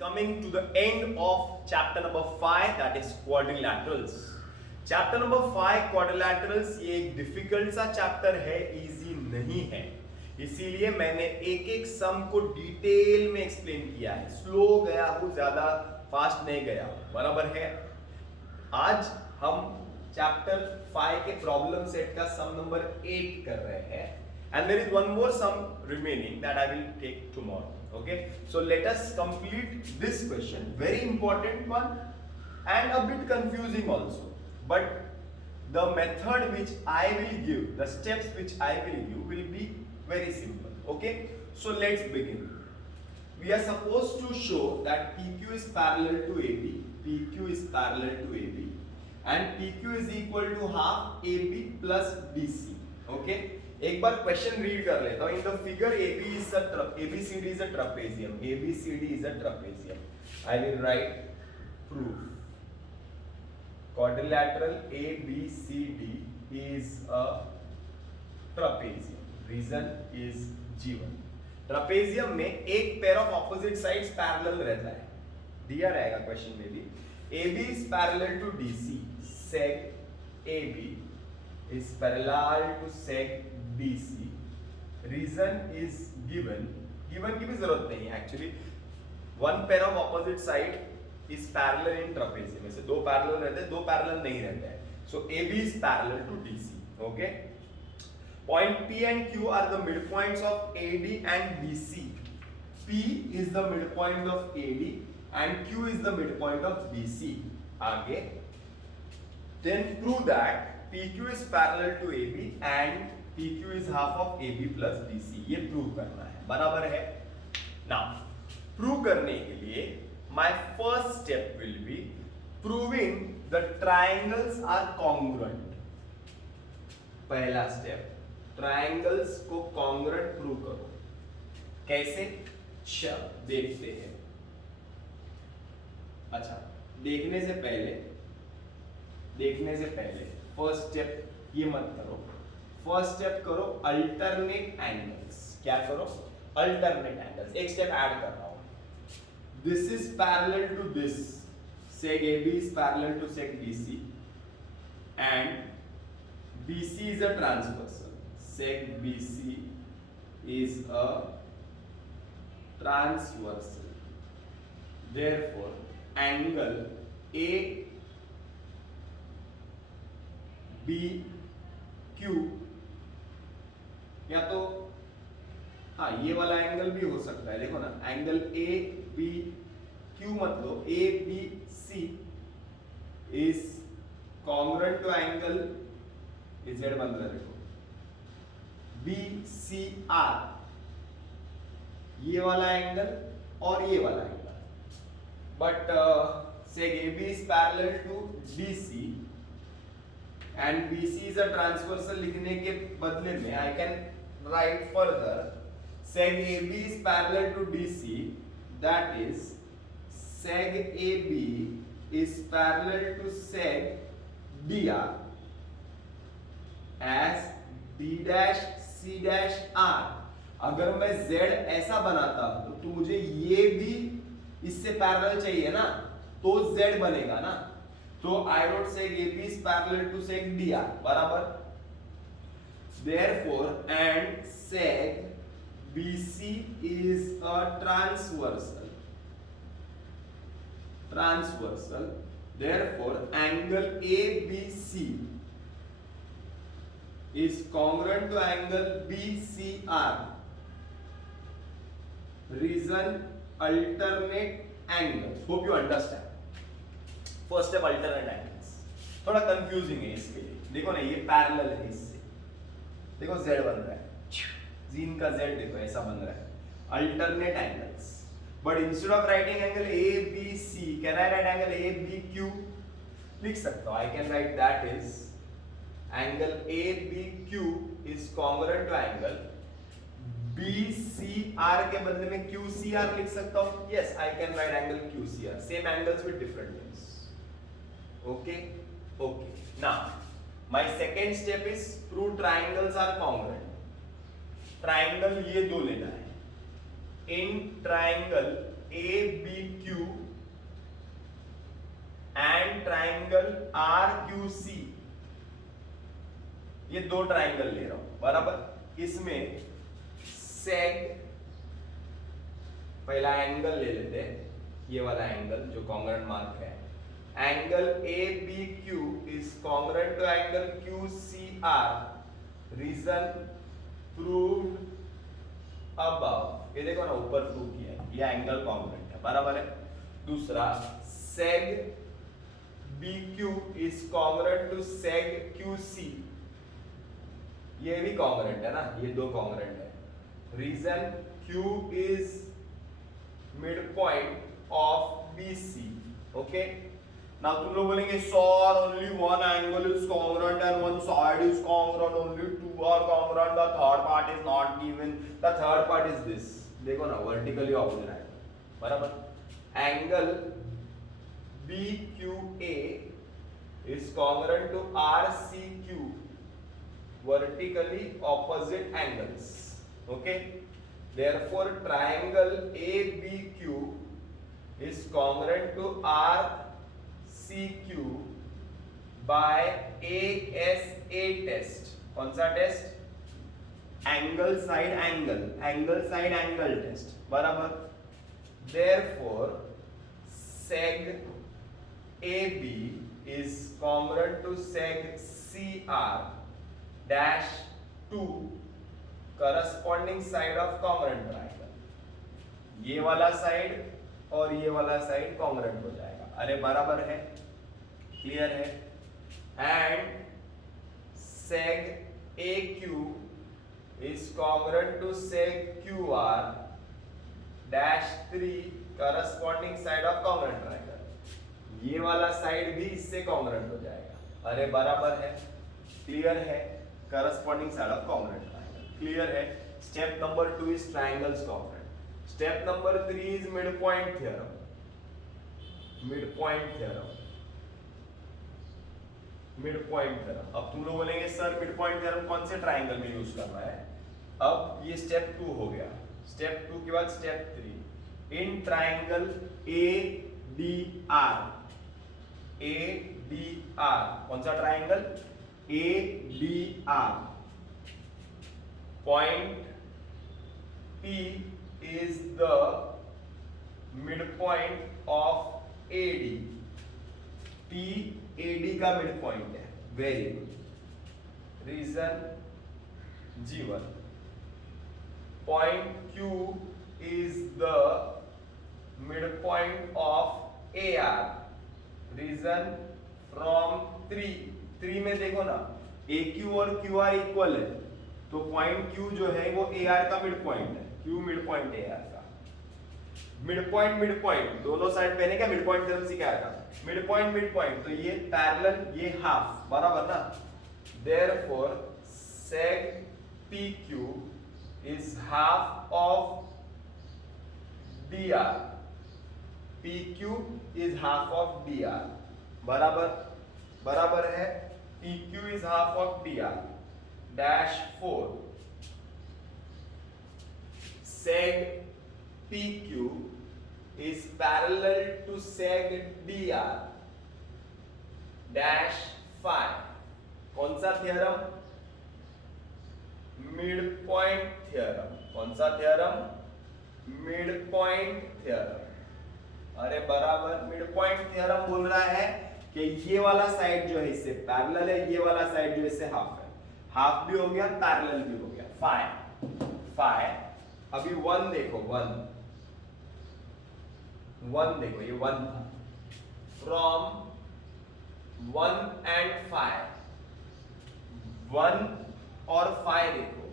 coming to the end of chapter number 5, that is quadrilaterals. Chapter number 5 क्वाड्रिलैटरल्स, ये एक difficult सा chapter है, easy नहीं है, इसीलिए मैंने एक एक सम को डिटेल में एक्सप्लेन किया है। स्लो गया हूं, ज्यादा फास्ट नहीं गया हूं, बराबर है। आज हम चैप्टर 5 के प्रॉब्लम सेट का सम नंबर 8 कर रहे हैं, and there is one more sum remaining that I will take tomorrow. Okay, so let us complete this question, very important one and a bit confusing also, but the method which I will give, the steps which I will give will be very simple. Okay, so let's begin. We are supposed to show that PQ is parallel to AB, PQ is parallel to AB and PQ is equal to half AB plus BC. Okay, एक बार question read कर लेता हूं। In the figure ABCD is a trapezium, ABCD is a trapezium. I will write proof. Quadrilateral ABCD is a trapezium. Reason is given. Trapezium में एक pair of opposite sides parallel रहता है, दिया रहेगा question में भी। AB is parallel to DC, sec AB is parallel to sec BC. Reason is given की भी जरूरत नहीं है actually. One pair of opposite side is parallel in trapezium, में से दो पैरेलल रहते हैं, दो पैरेलल नहीं रहते हैं। सो AB is parallel to DC. Okay, point P and Q are the midpoints of AD and BC. P is the midpoint of AD and Q is the midpoint of BC. आगे, then prove that PQ is parallel to AB and PQ is half of AB plus BC. ये prove करना है, बराबर है। Now, prove करने के लिए my first step will be proving the triangles are congruent. पहला स्टेप, ट्रायंगल्स को कॉन्ग्रुएंट प्रूव करो। कैसे? चल देखते हैं। अच्छा, देखने से पहले फर्स्ट स्टेप ये मत करो। फर्स्ट स्टेप करो अल्टरनेट एंगल्स। क्या करो? Alternate angles. एक स्टेप ऐड कर रहा हूं। This is parallel to this, seg AB is parallel to sec BC and BC is a transversal. Sec BC is a transversal. Therefore, angle ABQ, या तो हाँ ये वाला एंगल भी हो सकता है, देखो ना, एंगल ABQ मत लो, ABC is congruent to angle Z बन रहा है, देखो BCR, ये वाला एंगल और ये वाला angle, but sec AB is parallel to DC and BC is a transversal लिखने के बदले में I can write further sec AB is parallel to DC, that is sec AB is parallel to sec DR as D dash C dash R. अगर मैं Z ऐसा बनाता हूं तो मुझे ये भी इससे पैरेलल चाहिए ना, तो Z बनेगा ना। तो I wrote sec AB is parallel to sec DR, बराबर। Therefore, and sec BC is a transversal. Therefore, angle ABC is congruent to angle BCR. Reason alternate angles. Hope you understand. First step alternate angles, थोड़ा confusing है इसके लिए। देखो ना, ये parallel है इससे, देखो Z बन रहा है, जीन का Z देखो ऐसा बन रहा है, alternate angles. But instead of writing angle ABC, can I write angle ABQ? लिख सकता हूं, I can write that is angle ABQ is congruent to angle BCR के बदले में QCR लिख सकता हूं। Yes, I can write angle QCR, same angles with different lengths. Okay, now my second step is prove triangles are congruent. Triangle ये दो लेना है। In triangle ABQ and triangle RQC, ये दो ट्राइंगल ले रहा हूं बराबर। इसमें सेग, पहला एंगल ले लेते हैं, ये वाला एंगल जो कॉन्ग्रुएंट मार्क है, angle ABQ is congruent to angle QCR, reason proved above. ये देखो ना, ऊपर प्रूव किया है, ये एंगल कॉन्ग्रुएंट है बराबर है। दूसरा seg BQ is congruent to seg QC, ये भी कॉन्ग्रुएंट है ना, ये दो कॉन्ग्रुएंट है। Reason Q is mid point of BC। Okay, now तुम लोग बोलेंगे sir only one angle is congruent and one side is congruent, only two are congruent, the third part is not given, the third part is this. देखो ना, vertically opposite है बराबर। Angle BQA is congruent to RCQ, vertically opposite angles. Okay, therefore triangle ABQ is congruent to RCQ by ASA test. कौन सा test? Angle side angle, angle side angle test बराबर। therefore seg AB is congruent to seg CR dash 2, corresponding side of congruent triangle। ये वाला side और ये वाला side congruent हो जाएगा। अरे बराबर है, क्लियर है। And seg AQ is congruent to seg QR dash 3, corresponding side of congruent triangle। ये वाला साइड भी इससे कॉन्ग्रुएंट हो जाएगा। अरे बराबर है, क्लियर है, corresponding side of congruent triangle, clear है। Step number 2 is triangles congruent. Step number 3 is mid point theorem. Mid point theorem, mid point theorem. अब तुम लोग बोलेंगे सर मिड पॉइंट थ्योरम कौन से ट्रायंगल में यूज करना है? अब ये स्टेप 2 हो गया। स्टेप 2 के बाद step 3। In triangle ADR, ADR कौन सा triangle? ADR, point P is the midpoint of AD। P AD का मिड पॉइंट है, very good. Reason G1। Point Q is the midpoint of AR, reason from 3 में देखो ना, AQ और QR equal है, तो पॉइंट Q जो है वो AR का मिड पॉइंट है। Q मिड पॉइंट AR का। मिड पॉइंट दोनों साइड पे क्या मिड पॉइंट थ्योरम सिखाया था। मिड पॉइंट, तो ये पैरेलल, ये हाफ, बराबर ना। Therefore seg PQ is half of DR। PQ is half of DR, बराबर है। PQ is half of DR dash 4। seg PQ is parallel to seg DR dash 5। कौन सा थ्योरम? Mid point theorem. कौन सा theorem? Mid point theorem. अरे बराबर, mid point theorem बोल रहा है कि ये वाला साइड जो है इससे पैरेलल है, ये वाला साइड जो इससे हाफ है। हाफ भी हो गया, पैरेलल भी हो गया। फाइव। अभी 1 देखो, 1 देखो, ये 1 था। फ्रॉम 1 एंड 5, 1 और 5 देखो,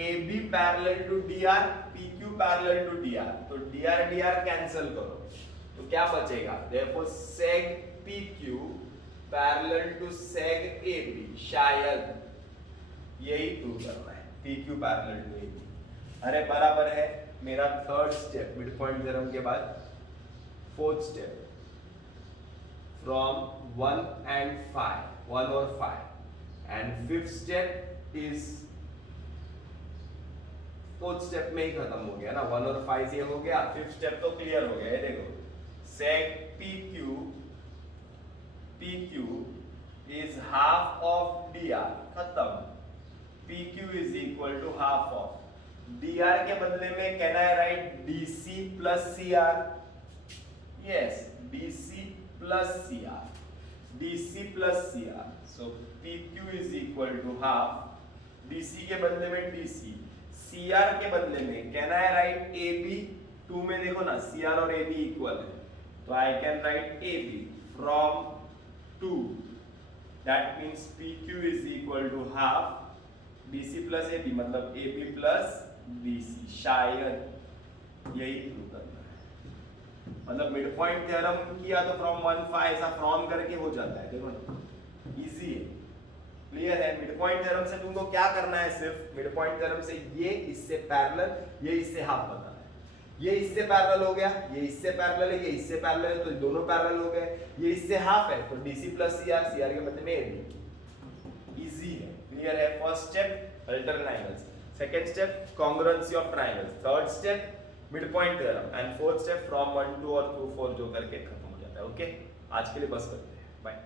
AB parallel to DR, PQ parallel to DR, तो DR कैंसिल करो, तो क्या बचेगा? therefore seg PQ parallel to seg AB, शायद यही प्रूव करना है, PQ पैरेलल टू AB। अरे बराबर है। मेरा third step mid point theorem के बाद फोर्थ स्टेप, फ्रॉम 1 एंड 5, 1 और 5, and fifth step is fourth step में ही खत्म हो गया ना, 1 और 5 ये हो गया, फिफ्थ स्टेप तो क्लियर हो गया है। देखो sec PQ is half of dr, खत्म। PQ is equal to half of dr के बदले में can I right dc plus cr? yes, dc plus cr, dc plus cr, so PQ is equal to half, dc के बदले में dc, cr के बदले में कैन आई राइट ab? 2 में देखो ना cr और ab इक्वल है, तो आई can right ab from 2, that means PQ is equal to half BC plus AB, मतलब AB plus BC, शायद यही प्रूव करना है। मतलब मिड पॉइंट थ्योरम किया तो फ्रॉम 1 5 ऐसा फ्रॉम करके हो जाता है, देखो ना इजी है, क्लियर है। मिड पॉइंट थ्योरम से तुमको क्या करना है, सिर्फ मिड पॉइंट थ्योरम से ये इससे पैरेलल, ये इससे हाफ बताना है। ये इससे पैरेलल हो गया, ये इससे पैरेलल है, ये इससे पैरेलल है, तो दोनों पैरेलल हो गए। ये इससे हाफ है तो DC plus CR, CR के मतलब AB, इजी है, क्लियर है। First step alternate angles, second step congruency of triangles, third step mid point theorem and fourth step from 1 2 और 2 4 जो करके खत्म हो जाता है। ओके, आज के लिए बस करते हैं, बाय।